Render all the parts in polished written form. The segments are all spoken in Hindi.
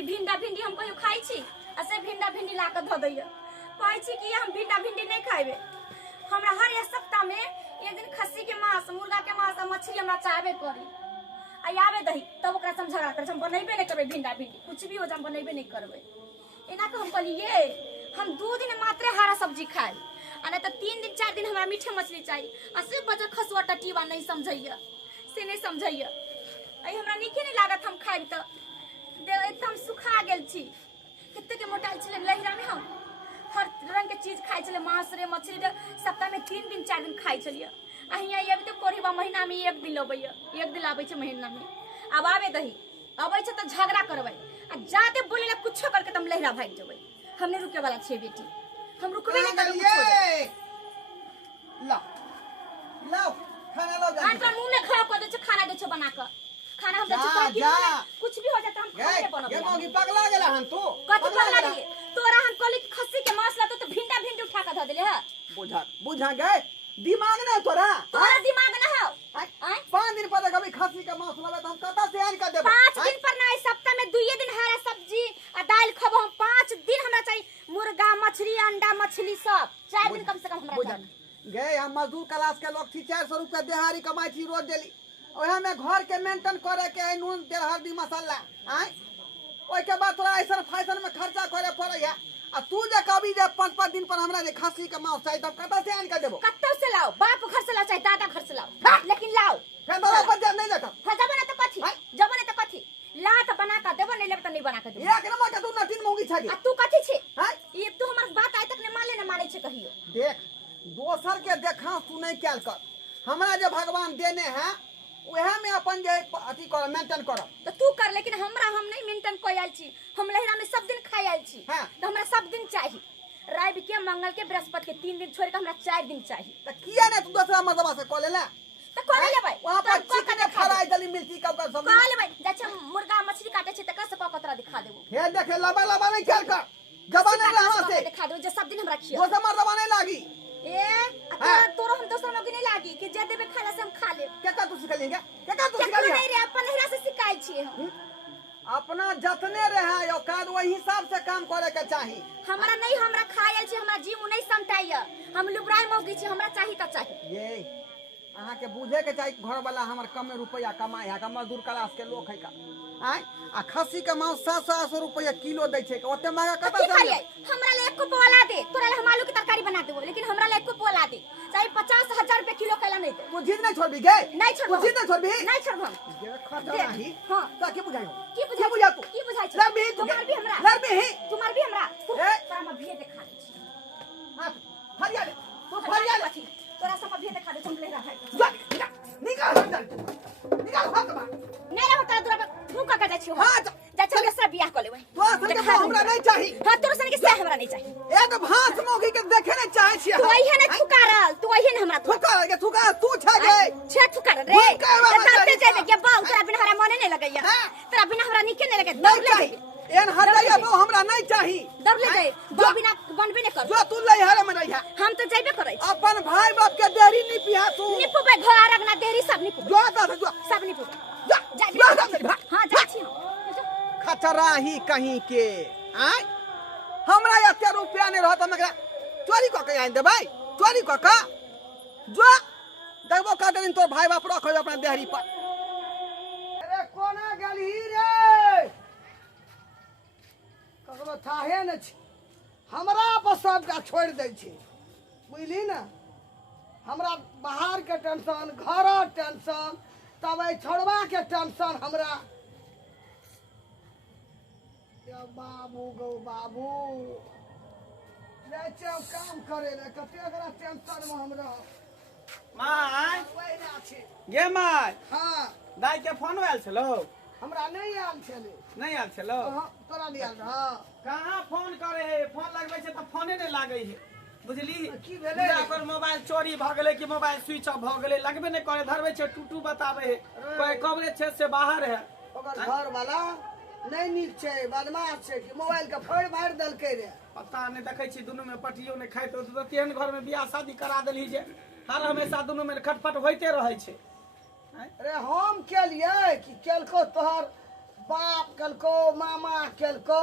कि भिंडा भिंडी हम कहियो खाई छी असे भिंडा भिंडी ला के ध दैया कहै छी कि हम भिंडा भिंडी नहीं खाइबे हमरा हर एक सप्ताह में एक दिन खस्सी के मांस मुर्गा के मांस मछली हमरा चाहबे करी आ आवे दही तब ओकरा हम झगड़ा कर हम बनैबे नहीं करबे भिंडा भिंडी कुछ भी हो जा हम बनैबे नहीं करबे एना के हम कहलिए हम 2 दिन मात्र हरा सब्जी खाई आ नहीं तो 3 दिन 4 दिन हमरा मीठे मछली चाहिए आ से बजे खसुआ टटीवा नहीं समझैया से नहीं समझैया आई हमरा नीके नहीं लागत हम खाइब त एकदम सुखा गेल छी कितने के मोटाइल छले लहिरा में हम हर रंग के चीज खाई छले मांस रे मछली रे सप्ताह में 3 दिन 4 दिन खाई छलिए अहिया ये भी तो कोरीबा महीना में एक दिन लबैया एक दिन आबै छ महीना में अब आवे दही आबै छ त झगड़ा करबै आ जाते बोले कुछ करके तुम लहिरा भाग जबै हम नहीं रुके वाला छे बेटी हम रुकबे नहीं करबे ला ला खाना लो जा अंतर मुंह में खा कर दे छ खाना दे छ बना के खाना हम दे कुछ भी हो जाता हम खाने बनब ये मोगी पगला गेला हन तू कत पगला दिए तोरा हम कहली खस्सी के मांस ला तो भिंडा भिंडी उठा के ध देले ह बुझा गए दिमाग ना तोरा दिमाग ना हो 5 दिन पर कभी खस्सी का मांस लावे त हम कता से आन कर देबो 5 दिन पर ना सप्ताह में 2 दिन हरा सब्जी आ दाल खबो हम 5 दिन हमरा चाहिए मुर्गा मछली अंडा मछली सब 4 दिन कम से कम हमरा चाहिए गए हम मजदूर क्लास के लोग थी 400 रुपया दिहाड़ी कमाई थी रोज डेली ओहे में घर के मेंटेन करे के नून तेल हल्दी मसाला आय ओइ के बाद तोरा ऐसा फैशन में खर्चा करे पड़े है आ तू जे कभी जे 5-5 दिन पर हमरा जे खस्सी के मांस चाहिए तब कता से आन के देबो कत्तो से लाओ बाप घर से लाओ चाहे दादा घर से लाओ लेकिन लाओ फिर तोरा पर नहीं लेता जब ना तो कथी जब ना तो कथी ला तो बना के देबो नहीं लेब तो नहीं बना के देबो एक नंबर के तू ना 3 मोंगी छागी आ तू कथी छे हां ये तू हमर बात आइ तक ने माने ना माने छे कहियो देख दोसर के देखा तू नहीं कैल कर हमरा जे भगवान देने हैं वह में अपन जे अथी कर मेंटेन कर तो तू कर लेकिन हमरा हम नहीं मेंटेन कोई आइल छी हम लहरा में सब दिन खाई आइल छी हां तो हमरा सब दिन चाहिए राय के मंगल के बृहस्पति के 3 दिन छोड़ के हमरा 4 दिन चाहिए त किया ने तू दूसरा मर्दबा से कॉल ले तो कॉल ले भाई वहां पर चिकन फ्राई दली मिलती कब सब कॉल भाई जैसे मुर्गा मछली काटे छे त का से कतरा दिखा देबो हे देखे लबा लबा नहीं खेल कर जबान ने हमरा से दिखा दो जे सब दिन हमरा खिया दूसरा मर्दबा नहीं लागी तोरो हम दोसर लोग नहीं लागी कि जे देबे खाला से हम खा ले केका तू सिखलिएगा केका तू सिखलिए नहीं रे अपन नहरा से सिखाई छी हम अपना जतने रहे औकात वही हिसाब से काम करे के चाहिए हमरा नहीं हमरा खायल छी हमरा जीव नहीं समटाइया हम लुबराई मौगी छी हमरा चाहिए त चाहिए ये अहाँ के बुझे के चाहिए घर वाला हमर कम रुपया कमाई है मजदूर क्लास के लोग है का आय आ खस्सी के मांस 700 रुपया किलो दै छै ओते महंगा कता से हमरा ले 1 कुप वाला दे तोरा ले हम आलू की तरकारी बना देबो लेकिन हमरा ले 1 कुप वाला दे चाहे 50,000 रुपया किलो कैला नहीं दे तू जिद नहीं छोड़बी गे नहीं छोड़बो तू जिद नहीं छोड़बी नहीं छोड़बो ये खतरा ही हां त के बुझायो की बुझा तू की बुझाई लड़ भी तुम्हार भी हमरा लड़ भी तुम्हार भी हमरा ए तोरा हम भी देखा दे हां फरिया ले तू फरिया ले तोरा सब भी देखा दे तुम ले रहा है निकाल निकाल हाथ बा नहीं रे तोरा दूर तू का जाय छी हां जा चल के सब बियाह कर लेबै तो संगे हमरा नहीं चाहिए हां तोरा संगे से हमरा नहीं चाहिए एक भांस मोगी के देखे नहीं चाहे छी तू आइहे ने थुकारल तू आइहे ने हमरा थुकार तू छे गे छे थुकार रे तते जेबे के बाऊ तोरा बिना हमरा मने नहीं लगैया तोरा बिना हमरा निके नहीं लगे दौड़ ले एन हटैया वो हमरा नहीं चाहिए दौड़ ले जाए दो बिना बनबे नहीं कर जो तू ले हारे में रहिया हम तो जेबे करै छी अपन भाई बाप के देरी नहीं पिया तू निपुबे घर अगना देरी सब निपुबे जो जो सब निपुबे जा हां जा छी खतरा ही कहीं के आय हमरा एते रुपया नहीं रहत हम चोरी क के आइन दे भाई चोरी क के जो देखबो का दिन तोर भाई बाप रखो अपना देहरी पर अरे कोना गली रे ककरो थाहे न छी हमरा पर सब का छोड़ दे छी बुझली ना हमरा बाहर के टेंशन घर टेंशन तब छोड़वा के टेंशन हमरा बाबू गो बाबू लेचे काम करे रे कते एकरा टेंशन में हमरा माय पहिना छी गे माय हां दाई के फोन आयल छलो हमरा नहीं आल छले नहीं आयल छलो तोरा नहीं आल हां कहां फोन करे है फोन लगबै छै त फोने नहीं लागै है बुझली की भेलै ओकर मोबाइल चोरी भ गेलै कि मोबाइल स्विच ऑफ भ गेलै लगबे नहीं करे धरबै छै टूटू बताबै है कोई कवरेज छै से बाहर है ओकर घर वाला नहीं नीक छै बदमाश छै कि मोबाइल के फोड़ मार दलकै रे पता नहीं देखै छी दुनू में पटियो नहीं खाइत तो तेहन घर में बियाह शादी करा देली जे हर हमेशा दुनू में खटपट होइते रहै छै अरे हम के लिए कि केलको तोहर बाप केलको मामा केलको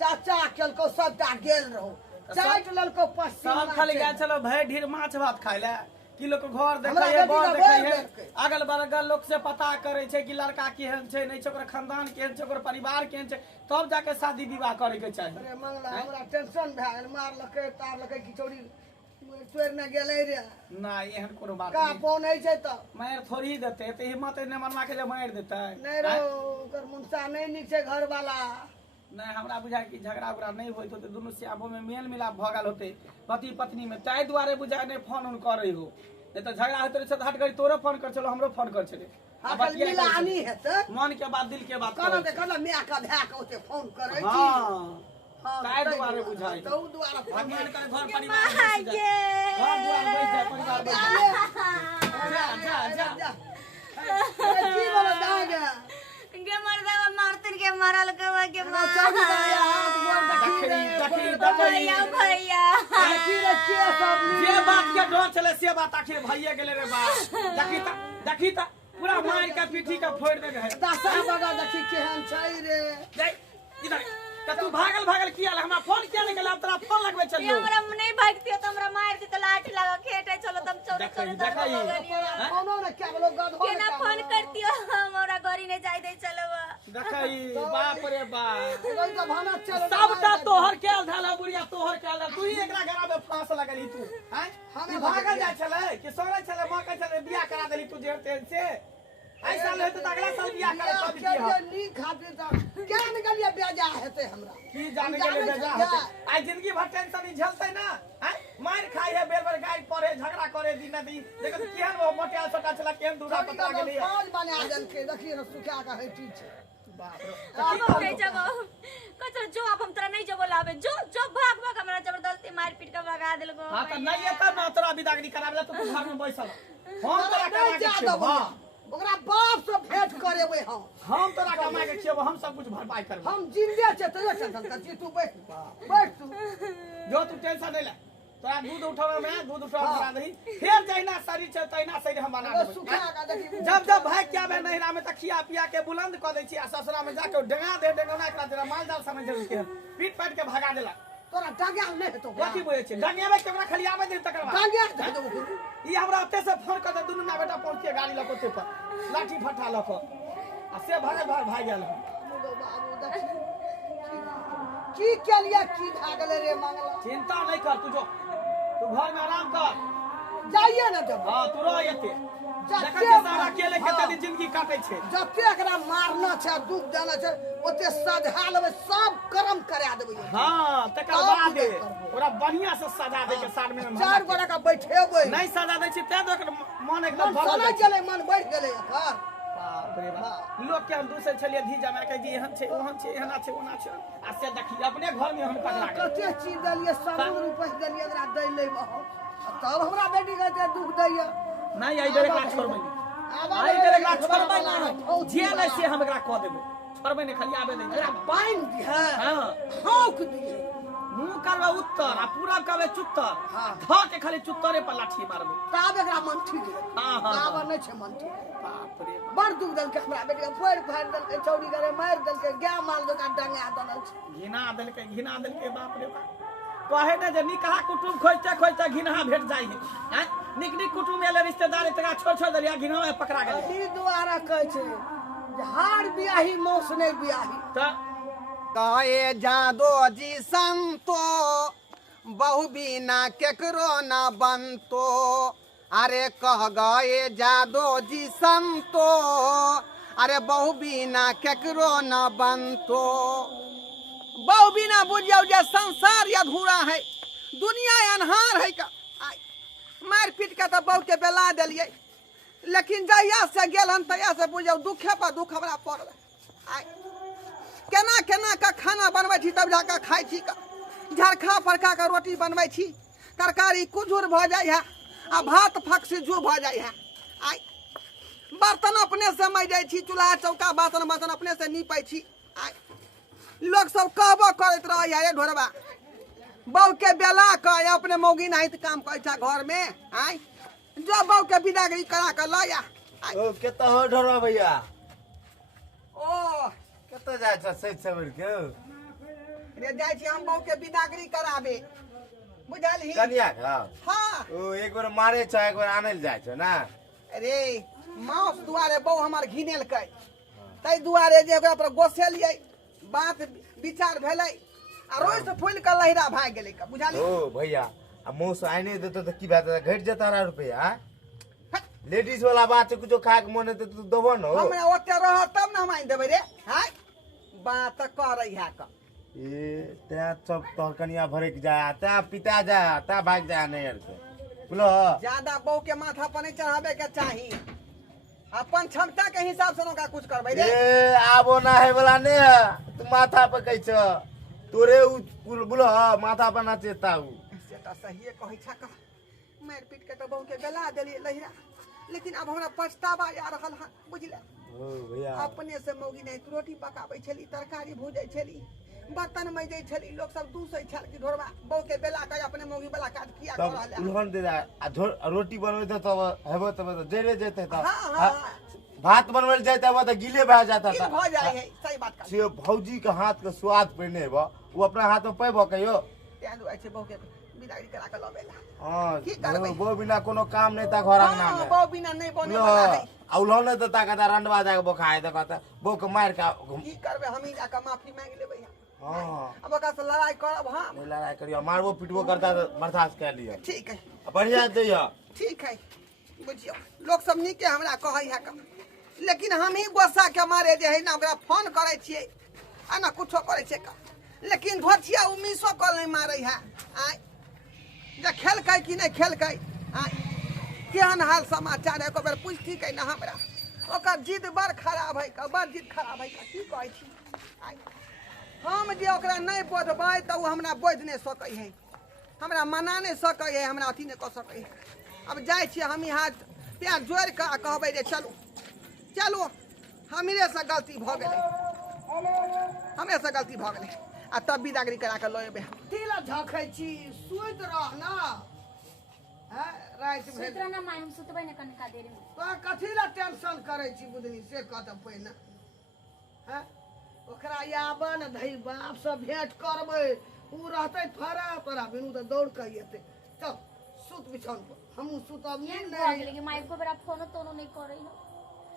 चाचा केलको सबटा गेल रहो चाट लेलको सब खाली गए चलो भाई ढेर माछ भात खाय ले कि लोग घर देखे हमरा है बेटी बर का देखे बेर है देखै। अगल बगल लोग से पता करे छे कि लड़का केहन छे नहीं छे ओकर खानदान केहन छे ओकर परिवार केहन छे तब जाके शादी विवाह करे के चाहिए अरे मंगला हमरा टेंशन भए गेल मारलकै तारलकै किचौड़ी तोड़ न गेलै रे नहीं एहन कोनो बात का नहीं फोन है छै त मार थोड़ी देते तो हिम्मत ने मनवा के जे मार देते नहीं रो ओकर मुंसा नहीं नीक छै घर वाला नहीं हमरा बुझाय कि झगड़ा उगड़ा नहीं होइत होते दुनू से आपो में मेल मिलाप भ गेल होते पति पत्नी में ताई दुआरे बुझाय नहीं फोन उन करे हो नहीं तो झगड़ा होते रहे तो हट गई तोरे फोन कर चलो हमरो फोन कर चले आकल मिलानी हेतै मन के बात दिल के बात कहना करे दे कहना मैं का भए के ओते फोन करै छी हां ताई दुआरे बुझाय तो दुआरे भगवान का घर परिवार में घुस जाए। घर दुआर बैठ जाए परिवार बैठ जाए। जा जा जा की बोला दाग गे मर्दवा मारतिन के मारल के चल गया हाथ गोड़ देखी देखी भैया भैया देखी रे के सब जे बात के डर चले से बात आखिर भइए गेले रे बा देखी ता पूरा मार के पीठी के फोड़ दे है दशा बगा देखी केहन छै रे जाई इधर त तू भागल किया हमरा फोन किया नहीं गेला तोरा फोन लगबे चल ये हमरा नहीं भागती तो हमरा मार दी तो लाठी लगा खेटे चलो तुम चोरी चोरी कोनो ने क्या बोलो गधो केना फोन करती हो हमरा गरी नहीं जाई दे चलो देखई बाप रे बाप कोई तो भाना चल सबटा तोहर केल धाला बुढ़िया तोहर केल तू ही एकरा घरा में फांस लगली तू हैं हम तू भागल जाय छले कि सोरे छले मां के छले बियाह करा देली तू जेर तेल से ऐसा ले तो अगला साल बियाह करे सब की हो नी खातिर त क्या निकलिए बेजा हेते हमरा की जाने के लिए बेजा होते आई जिंदगी भर टेंशन ही झेलते ना हैं मार खाई है बेर बेर गाय पड़े झगड़ा करे दिन दिन देखो तो केहन वो मोटिया छोटा चला केहन दूरा पता गेली पांच बना देल के देखिए न सुखा का है ठीक छै बाप रे अब हम नहीं जब कचो जो अब हम तोरा नहीं जब लावे जो भाग हमरा जबरदस्ती मार पीट के भगा देल गो हां त नहीं एता ना तोरा विदागरी करावे तो तू घर में बैसल हम तोरा कमा के छेब हां ओकरा बाप से भेंट करेबै हम तोरा कमा के छेब हम सब कुछ भरपाई करब हम जिंदे छै तोरे टेंशन कर तू बैठ तू जो तू टेंशन नहीं ले तोरा दूध उठावे में दूध उठावे दही फिर जहिना शरीर छै तहिना शरीर हम बना देबै सुखा का देखी जब भाग के आवे नहिरा में त खिया पिया के बुलंद क दै छी आ ससुरा में जाके डेंगा दे डेंगना एकरा तेरा माल जाल समझ के पीट पाट के भगा देला तोरा डांगा नहीं हेतो कथी बोले छै डंगेबे के हमरा खाली आवे दे तकर बाद डांगा दे देबो ई हमरा ओते से फोन कर दे दुनू ना बेटा पहुंच के गाड़ी लको ते पर लाठी फटा लको आ से भाग गेल बाबू देखी की केलिया की भागले रे मंगला चिंता नहीं कर तू जो तू घर में आराम कर जाइए ना जब हां तू रह एते जते देखै छै सारा अकेले कते जिंदगी काटै छै जते एकरा मारना छै दुख देना छै ओते सधा लेबै सब कर्म करा देबै हां तकर बाद ओरा बढ़िया से सजा दे के साथ में चार गोरा का बैठेबै नहीं सजा दै छी ते ओकर मन एकदम मन भरल चले चले मन बढ़ गेलै एकर बाप रे बाप लोग के हम दूसरे छलिए धी जमा के जी एहन छै ओहन छै एहना छै ओना छै आ से देखी अपने घर में हम पकड़ा के कते चीज देलिए सब रुपैया देलिए एकरा दै ले तब हमरा बेटी के दुख दैया नहीं आई बेरे क्लास छोड़बै आई बेरे क्लास छोड़बै ना जे नहीं से हम एकरा कह देबै छोड़बै नहीं खाली आबे दे पाइन दिया हां हौक दिए मुंह करबे उत्तर आ पूरा करबे चुत्तर ध के खाली चुत्तरे पर लाठी मारबै तब एकरा मन ठीक है हां हां तब नहीं छै मन ठीक बाप रे बड़ दुख देल के हमरा बेटी के फोड़ फाड़ देल के चौड़ी करे मार देल के गाय माल दोका डंगा देल छै घिना देलकै बाप रे बाप कहे ने जे निकाह कुटुम खोजते घिना भेट जाइ है हैं निक कुटुम एले रिश्तेदार तका छोड़ देलिया घिना में पकड़ा गेल ई द्वारा कहै छै जे हार बियाही मौस नहीं बियाही त कहे जादो जी संतो बहु बिना केकरो न बनतो अरे कह गए जादो जी संतो अरे बहु बिना केकरो न बनतो बहु बिना बुझियो जे संसार अधूरा है दुनिया अनहार है का मार पीट के तो बहु के बेला दिलिए लेकिन जहिया से गेल हन तहिया से बुझियो दुखे पर दुख हमरा पड़ल केना केना का खाना बनबै छी तब जाके खाइ छी का झरखा फरका के रोटी बनबै छी तरकारी कुजूर भ जाइ है आ भात फक्सीजू भ जाइ है आई बर्तन अपने से मैं जाइ छी चूल्हा चौका बासन बासन अपने से नीपै छी आई लोग सब कहबो करैत रहै है ढोरबा बहू के बेला के अपने मौगी नाहित काम करै छै घर में आई जो बहू के विदागरी करा के ल या ओ केता हो ढोरबा भैया ओ कत्ता जाय छ सही सबर के रे जाइ छी हम बहू के बिदागरी कराबे बुझलही कनिया का हाँ ओ एक बार मारे छ एक बार आने जाय छ ना अरे माउस दुआरे बहू हमार घिनेल कै तै दुआरे जे ओकरा पर गोसेलियै बात विचार भेलै आ रोज से फूल के लहिरा भाग गेलै का बुझाली ओ भैया अब मौस आने देतो तो की बात है घट जाता रहा रुपया लेडीज वाला बात है कुछ खा के मन तो तू देबो न हमरा ओते रह तब न हम आइन देबै रे हाय बात करै है का ए त्या सब तो कनिया भरे के जा ता पिता जा ता भाग जा नहीं यार के बोलो ज्यादा बहू के माथा पर नहीं चढ़ावे के चाही अपन क्षमता के हिसाब से ओकरा कुछ करबै रे ए आबो ना है वाला ने तू माथा पे कहै छ तोरे बोलो माथा पर ना चेता से त सहिए कहै छ का मार पीट के त बहू के गला देलिए लहिरा लेकिन अब हमरा पछतावा आ रहल है बुझले ओ भैया अपने से मौगी नहीं रोटी पकाबै छली तरकारी भूजै छली बर्तन मजै छली लोग सब दूसै छल कि ढोरबा बहू के बेला के अपने मौगी वाला काज किया कर तब रहल है उल्हन दे रोटी बनबै त तब हेबो तब तो जेरे जेते त हाँ। भात बनवल जाए तब तो गीले भा जाता किल था भ जाय है सही बात का से भौजी के हाथ के स्वाद पहिने बा वो अपना हाथ में पैबो कहियो त्यान दुआरे छै बहू के बिदागरी करा के लबेला हां की करबै? वो बिना कोनो काम नहीं ता घर अंगना हां में बहू बिना नहीं बने वाला है औलहन त ताकता रंडवा जा के बोखाए त कहता बो के मार के की करबै हम ही जाके माफी मांग लेबै हां अब ओकरा से लड़ाई करब हम नहीं लड़ाई करियो मारबो पिटबो करता तो बर्दाश्त कर लियो ठीक है बढ़िया दैयो ठीक है बुझियो लोग सब नीके हमरा कहै है का लेकिन हम ही गुस्सा के मारे जे है ना ओकरा फोन करे छियै आ ना कुछो करे छै का लेकिन धोतिया उ मिसो कल नहीं मारे है आय जे खेलकै कि नहीं खेलकै आय केहन हाल समाचार है एको बेर पूछती कै ना हमरा ओकर जिद बड़ खराब है का बड़ जिद खराब है का की कहै छी आय हम जे ओकरा नहीं बोझबै त उ हमरा बोझ नहीं सकै है हमरा मना नहीं सकै है हमरा अथी नहीं क सकै है अब जाइ छी हम हाथ पैर जोड़ के आ कहबै जे चलू चलू हमरे से गलती भ गेलै हमरे से गलती भ गेलै आ तब बिदागरी करा के लऽ एबै तिला झखै छी सुइत रह ना हैं रात भेल सुतरा ना माय हम सुतबै न कनिका देर में तो कथी ला टेंशन करै छी बुदनी से कत पहिने हैं ओकरा आबे न धै बाप से भेंट करबै उ रहतै थोड़ा तोरा बिनु त दौड़ के एतै चल सुत बिछौन पर हमहू सुतब ये नींद भ नहीं गेलै कि माय को बेरा फोन तोनो नहीं करै न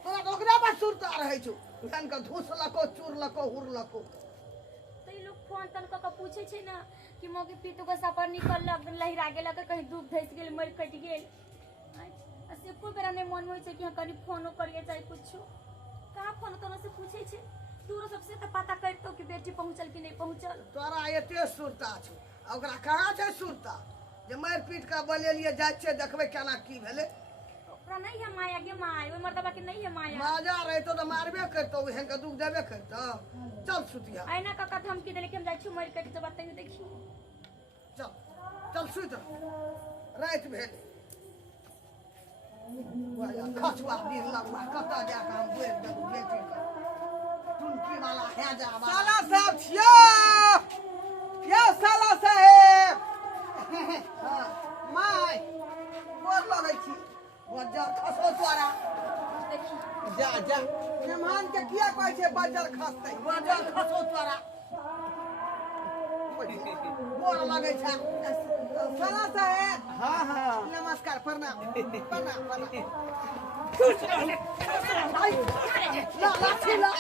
तोरा तो ओकरा पर सुरता रहै छौ धन के धूस लको चूर लको हुर लको तो ये लोग फोन तन क पूछे छै ना कि मोगे पीतू का सफर निकललक लहिरा गेलक कहीं दूध धैस गेल मर कट गेल आ से को बेरा नहीं मन में होइ छै कि कनी फोनो करिए चाहे कुछो कहाँ फोन तोनो से पूछे छै तूरो सबसे तो पता करतो कि बेटी पहुंचल कि नहीं पहुंचल तोरा एते सुरता छौ आ ओकरा कहाँ छै सुरता जे मारि पीट के बलेलिए जाइ छै देखबै केना की भेलै ओकरा नहीं है माया गे माय ओइ मर्दबा के नहीं है माया माजा रहितो तऽ मारबे करतो एहन के दुख देबे करतो चल सुतिया आइना का कथा हम की देले कि हम जाइ छी मर कट जब तक देखी चल चल सुत रात भेल खचुआ दिन लगवा कतऽ जाके हम बोल देबू बेटी के टुनकी वाला है जा साला साहब छियो यो साला साहेब माय गोर लगै छी बज्जर खसो तोरा देखी जा जा मेहमान के किया कहै छै बज्जर खसतै बज्जर खसो तोरा गोर लगै छै साला साहेब हाँ हाँ नमस्कार प्रणाम प्रणाम प्रणाम ला लाठी ला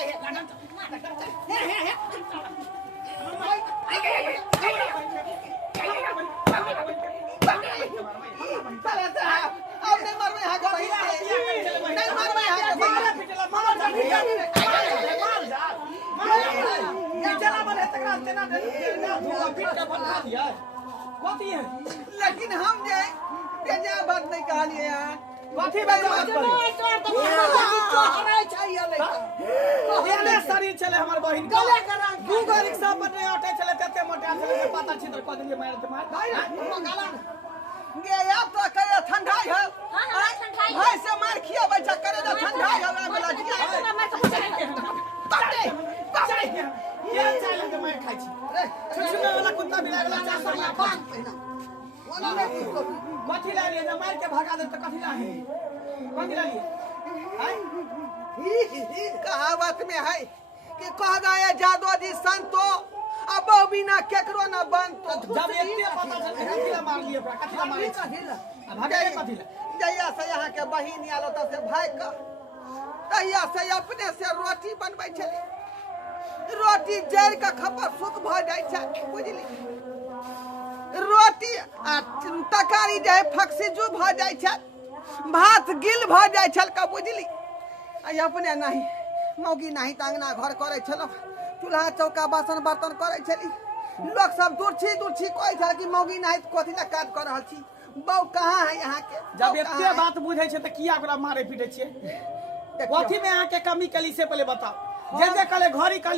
साला साहब अब नहीं मरबै हां के नहीं मरबै हां लेकिन हम जे बेजा बात नहीं कहलिए यार कथी बेजा बात शरीर चले हमर बहिन दू गो रिक्शा पर नहीं अटे चले तते मोटा चले जे पता छितर क देलिए मार के मार गे अब तो कहे ठंडाई है हां हां ठंडाई भाई से मार खिया बच्चा करे तो ठंडाई है वाला दिया पकड़े पकड़े ये चले के मार खाई छी छुछुना वाला कुत्ता भी लागला 400 या बांध पहिना वाला नहीं कुछ कथी ला लिए मार के भगा दे तो कथी ला है कथी ला लिए कहावत में है कि कह गए जादो जी संतो अब बिना केकरो न बनतो जब एते पता चल कथिला मार लियो कथिला मारे भागे कथिला जहिया से यहाँ के बहिन आलो त से भाई का तहिया से अपने से रोटी बनबै छली रोटी जर के खपर सुख भ जाय छै बुझली रोटी आ तरकारी जे फक्सीजू भ जाय छै भात गिल भ जाय छल का बुझली आ अपने नहीं मौगी नहीं त अंगना घर करे छलो चूल्हा चौका बासन बर्तन करे छली लोग सब दूरछी कहै छल कि मौगी नहीं कथि ला काज कर रहल छी बौ कहाँ है यहाँ के जब एते बात बुझै छै त किया ओकरा मारे पीटे छियै कथि में अहाँ के कमी कली से पहले बताओ जे कले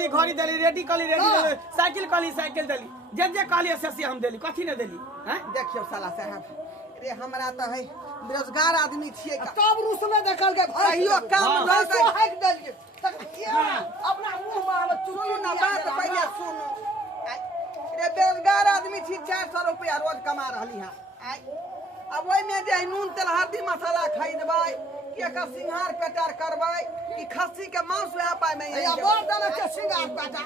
घड़ी देली रेडी देली साइकिल देली जे कहली से हम देली कथि ने देली हैं देखियो साला साहब रे हमरा त है बेरोजगार आदमी छियै का कब रूस में देखल के कहियो काम हाँ। न तो हक देलिए अपना मुंह में हम सुनू ना बात पहले सुनू रे बेरोजगार आदमी छी 400 रुपया रोज कमा रहली हां आई अब ओइ में जे नून तेल हल्दी मसाला खरीदबै कि एक सिंघार पेटार करबै कि खस्सी के मांस वह पाए में या बोल देना के सिंगार बेटा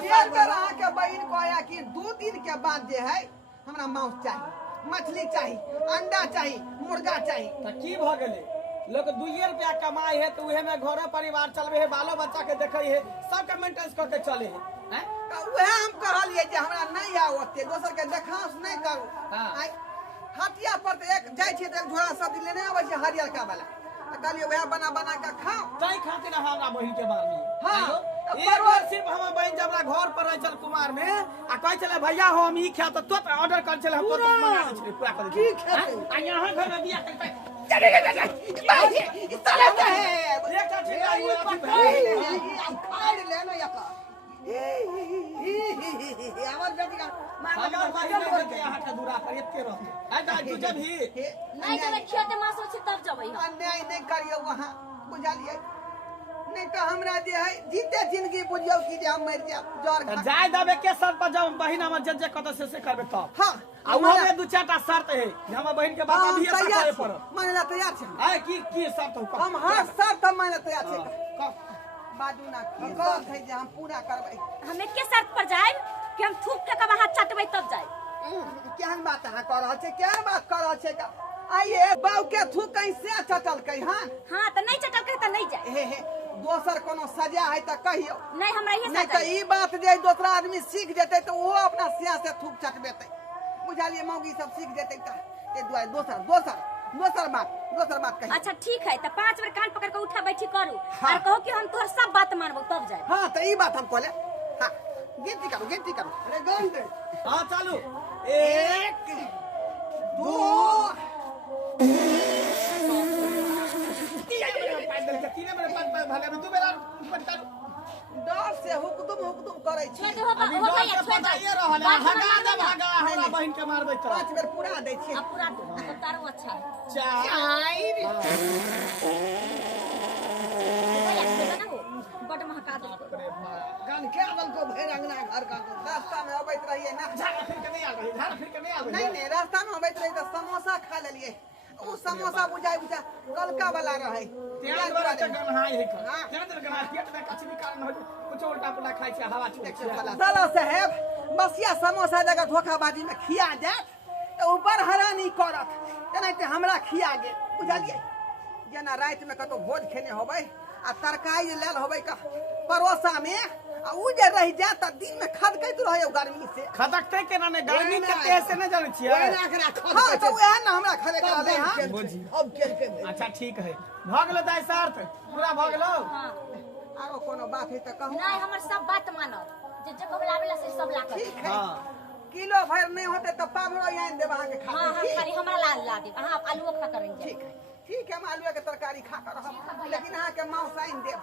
देर बेर अहाँ के बहिन कहया कि 2 दिन के बाद जे है हमरा मांस चाहिए मछली चाहिए अंडा चाहिए मुर्गा चाहिए त की भ गेलै लोग 2 रुपया कमाई है तो उहे में घरो परिवार चलबे है बालो बच्चा के देखे है सबके मेंटेनेंस करके चले है हैं तो वह हम कहलिए जे हमरा नहीं आ ओते दोसर के देखांस नहीं करू हाँ। आई हटिया पर तो एक जाय छै त एक झोरा सब्जी लेने आबै छै हरियर का वाला त कहलिए वह बना के खाओ तै खातिर हमरा बहिन के मारली हाँ। एक बार सिर्फ हम बहन जब घर पर रह चल कुमार में आ कह चले भैया हम ई खा तो ऑर्डर कर चले हम तो मंगा दे छले पूरा कर दे की खेते? आ यहां घर में बिया करते इस तरह से है एक ठीक आई हुआ खाड़ लेना या का आवाज बेटी का हमार बहिन के यहां का दूरा पर एते रह आ तू जब ही नहीं जब खेते मासो छी तब जबै हम अन्याय नहीं करियो वहां बुझलिए नहीं तो हमरा जे है जीते जिंदगी बुझियो कि जे हम मर जाब जर खा जाय दबे के सर पर जब बहिन हमर जे कत से करबे तब हां आ वो में दू चारटा शर्त है जे हमर बहिन के बात अभी करे पर माने तैयार छै आय की शर्त हो हम हर शर्त माने तैयार छै बाजू ना की बात है जे हम पूरा करबै हम एके शर्त पर जाए कि हम थूक के कब हाथ चटबै तब जाए केहन बात अहाँ कह रहल छै केहन बात कह रहल छै आइए बाऊ के थू कैसे चटल कहि हां हां त नहीं चटल के त नहीं जाए हे दोसर कोनो सजा है त कहियो नहीं हमरा ये नहीं सजा त ई बात जे दोसरा आदमी सीख जेतै त वो अपना सिया से थूक चटबेतै बुझलिए मौगी सब सीख जेतै त ए दुआरे दोसर बात कही अच्छा ठीक है त 5 बेर कान पकड़ के उठा बैठी करू हाँ। और कहो कि हम तोहर सब बात मानबो तब जाए हां त ई बात हम कहले हां गिनती करू अरे गन दे हां चालू 1 2 तीन मेरे पास भागे में 2 बेला ऊपर चालू डर से हुकुम करै छी छोड़ दे हो अभी हो डर भैया के छोड़ पता दे ये रहल बात हगा मानो दे ना। भागा हमरा बहिन के मारबै त 5 बेर पूरा दै छी अब पूरा अब तारो अच्छा है चार भैया खेला ना हो बड़ महका दे गन के बल को भेर अंगना घर का को रास्ता में अबैत रहिए ना झाड़ा फिर के नहीं आ रही झाड़ा फिर के नहीं आ रही नहीं रास्ता में अबैत रही त समोसा खा लेलिए उ समोसा बुझाई कलका वाला रहे त्याग वाला के गनहाई है हाँ। त्याग दे गनहाई पेट में कचरी कारण हो कुछ उल्टा पुल्टा खाई छै हवा छूटे छै साला साहेब बसिया समोसा जगह धोखाबाजी में खिया जात तो ऊपर हरानी करत तेनाहिते हमरा खिया गेल बुझलिए जेना रात में कतो भोज खेने होबै आ तरकारी लेल होबै का परोसा में आ उ जे रह जात त दिन में खदकैत रहे गर्मी से खदकते के ना गर्मी के तेज से न जाने छियै एकरा खद हां तो वह ना हमरा खदे रहले हां बुझी अब के अच्छा ठीक है भ गेलो दाई शर्त पूरा भ गेलो हां आरो कोनो बात है त कहू नहीं हमर सब बात मानो जे जे कहला वाला से सब ला कर ठीक है हां किलो भर नहीं होते तो पावरो यान देब अहाँ के हां खा हां खाली हमरा ला दे हां आलू खा करेंगे ठीक है हम आलू के तरकारी खा कर रहब लेकिन अहाँ के मांस आइन देब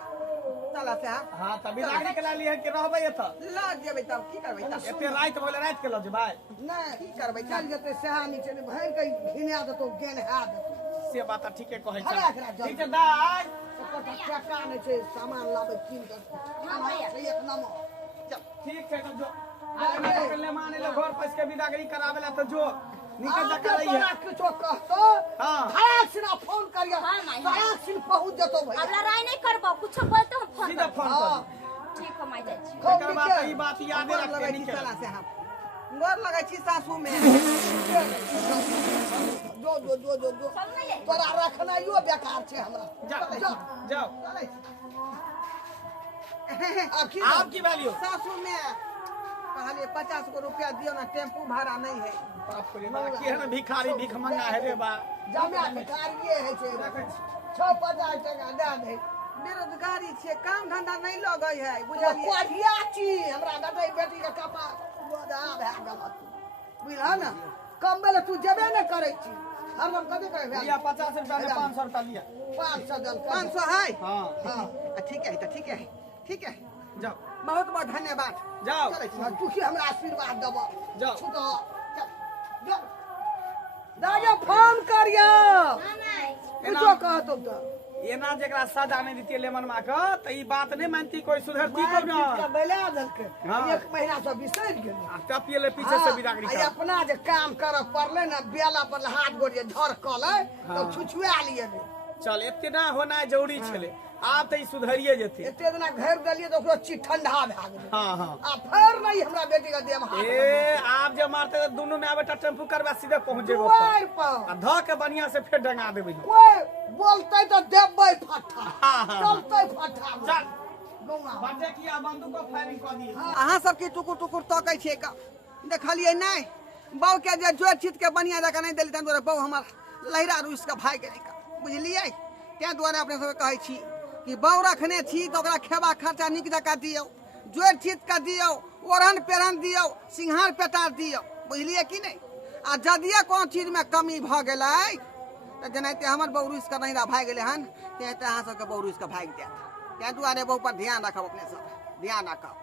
चला साहब हां तभी नागरिक के लिए कि रहबै एत ल जेबै तब की करबै तब एते रात भले रात के ल जेबै नहीं की करबै चल जते सहानी चले भैर के घिना दतो गेन हा दतो से बात ठीके कहै हरा छै एकरा जल्दी। ठीक है दाई ओकर टका नहीं छै सामान लाबे कीन कर हाँ भैया। एक नंबर चल ठीक है तो जो आगे पहले माने ले घर पस के विदागरी करावेला तो जो निकल जा कर रही है किछो कहतो हां धड़ाक सिना फोन करियो हाँ, माई, हाँ। धड़ाक सिन पहुंच जतो भैया अब लड़ाई नहीं करबो कुछ बोलते हम फोन सीधा कर फोन हाँ। कर ठीक हम आ जाइ छी एकर बाद ई बात यादे गोर रखते लगै नहीं छी के साला से हम गोर लगै छी सासू में जो जो जो जो जो चल नहीं है तोरा रखनाइयो बेकार छै हमरा जाओ जाओ आखिर आप की वैल्यू सासू में कहलिए 50 गो रुपया दियो ना टेम्पू भाड़ा नहीं है बाप रे बा केहन भिखारी भीख मंगा है रे बा जमा भिखारिये है छै देखै छी 6-50 टका दे दे बेरोजगारी छे काम धंधा नहीं लगै है तो बुझलिए कोढ़िया छी हमरा बेटे बेटी के कपा बोधा भए गलत बुझला ना कम बेले तू जेबे न करै छी हरदम कथी कहै लिया 50 रुपया में 500 रुपया लिया 500 दल 500 है हां हां ठीक है तो ठीक है ठीक है जाओ बहुत बहुत धन्यवाद जाओ चलै छी तू की हमरा आशीर्वाद देबो जाओ। छुटो जो दादा फोन करियो कुछो कहतो तो एना जेकरा सजा नहीं देती लेमन मा का त ई बात नहीं मानती कोई सुधरती को ना का बेला दलके हाँ। 1 महीना से बिसर गेल टपिए पीछे से बिदागरी आ का अपना जे काम कर पड़ले ना बेला पर हाथ गोड़ जे धर कले तो छुछुआ लिए ने चल इतना होना जरूरी छले आप त ई सुधरिए जेते एते दिना घर गलिए तो ओकरो चिट ठंडा भए गेल हां हां आ फेर नहीं हमरा बेटी के देम हाथ ए आप जे मारते तो दोनों में आबे टेम्पू करबा सीधे पहुंच जेबो दुआर पर आ ध के बढ़िया से फिर डंगा देबे कोई बोलते तो देबै फट्ठा हाँ, हाँ, चलते फट्ठा चल गौआ बजे किया बंदूक को फायरिंग कर दिए अहाँ सबके टुकुर टुकुर तकै छियै का देखलिए नहीं बौ के जे जोर चीत के बढ़िया जगह नहीं देली तन दुआरे बौ हमर लहरा रुइस के भाग गेलै का बुझलिए तै दुआरे अपने सब कहै छी कि बौ रखने छी तो ओकरा खेबा खर्चा नीक जका दियौ जोर चीत के दियौ ओढ़न पेरन दियौ सिंहार पेटार दियौ बुझलिए कि नहीं आ जदिए कोनो चीज में कमी भ गेलै त जेनाहिते हमर बौ रुइस के नहिरा भाग गेलै हन तेनाहिते अहाँ सबके बौ रुइस के भाग जायत तै दुआरे बौ पर ध्यान राखब अपने सब ध्यान राखब